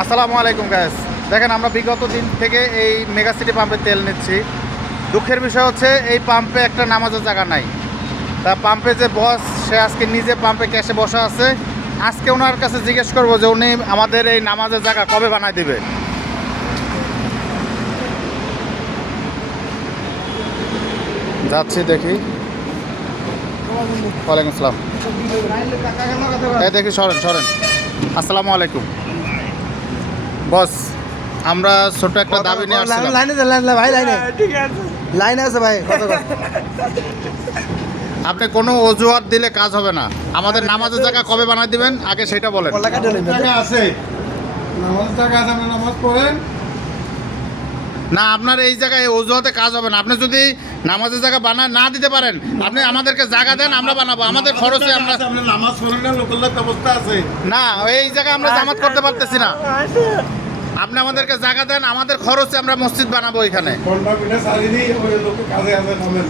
আসসালামু আলাইকুম গাইস। দেখেন আমরা বিগত দিন থেকে এই মেগা সিটি পাম্পে তেল নিচ্ছি। দুঃখের বিষয় হচ্ছে এই পাম্পে একটা নামাজের জায়গা নাই। তা পাম্পে যে বস সে আজকে নিজে পাম্পে ক্যাশে বসা আছে। আজকে ওনার কাছে জিজ্ঞেস করবো যে উনি আমাদের এই নামাজের জায়গা কবে বানায় দিবে। যাচ্ছি দেখি। ওয়ালাইকুম আসসালাম। এই দেখি সরেন সরেন। আসসালামু আলাইকুম বস, আমরা ছোট একটা দাবি নিয়ে আসছিলাম। লাইনে আছে ভাই। আপনি কোনো অজুহাত দিলে কাজ হবে না। আমাদের নামাজের জায়গা কবে বানায় দিবেন আগে সেটা বলেন। জায়গা আছে, নামাজের জায়গা আছে, আপনি নামাজ পড়েন। না, আপনার এই জায়গায় অজুহাতে কাজ হবে না। আপনি যদি নামাজের জায়গা বানায় না দিতে পারেন, আপনি আমাদেরকে জায়গা দেন, আমরা বানাবো আমাদের খরচে। আমরা আপনি নামাজ পড়েন না, লোকাল ব্যবস্থা আছে। না, এই জায়গা আমরা জামাত করতে পারতেছি না। আপনি আমাদেরকে জায়গা দেন, আমাদের খরচে আমরা মসজিদ বানাবো এখানে। ঘন্টা পিঠা চালিয়ে দিই, ওই লোকে কাজে আছে নামেন।